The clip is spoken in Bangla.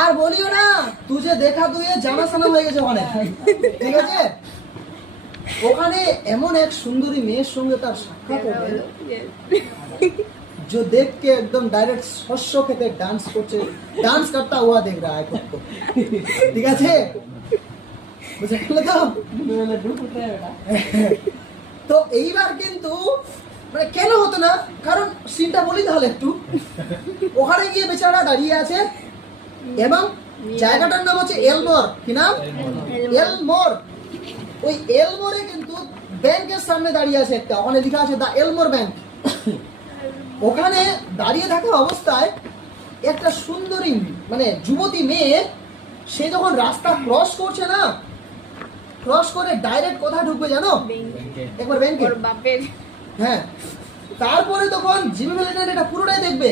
আর বলিও না, তুঝে দেখা তুই জানাশোনা হয়ে গেছে ওখানে, ঠিক আছে? ওখানে এমন এক সুন্দরী মেয়ের সঙ্গে তার সাক্ষাৎ হবে, जो देख के एकदम डायरेक्ट শস্য খেতে ডান্স করছে, ডান্স करता हुआ देख रहा है खुद को, ঠিক আছে? বুঝে গেল তো? তো এইবার কিন্তু মানে কেন হতো না, কারণ সিনটা বলি তাহলে একটু। ওখানে গিয়ে বেচারা দাঁড়িয়ে আছে এবং জায়গাটার নাম হচ্ছে এলমোর। কি নাম? এলমোর। ওই এলমোরে কিন্তু ব্যাংকের সামনে দাঁড়িয়ে আছে একটা, ওখানে লেখা আছে দা এলমোর ব্যাংক। ওখানে দাঁড়িয়ে থাকা অবস্থায় একটা সুন্দরী মানে যুবতী মেয়ে, সে যখন রাস্তা ক্রস করছে না, ক্রস করে ডাইরেক্ট কোথায় ঢুকবে জানো? একবার ব্যাংকে। হ্যাঁ, তারপরে তখন জিমি ভ্যালেন্টাইন এটা পুরোটাই দেখবে।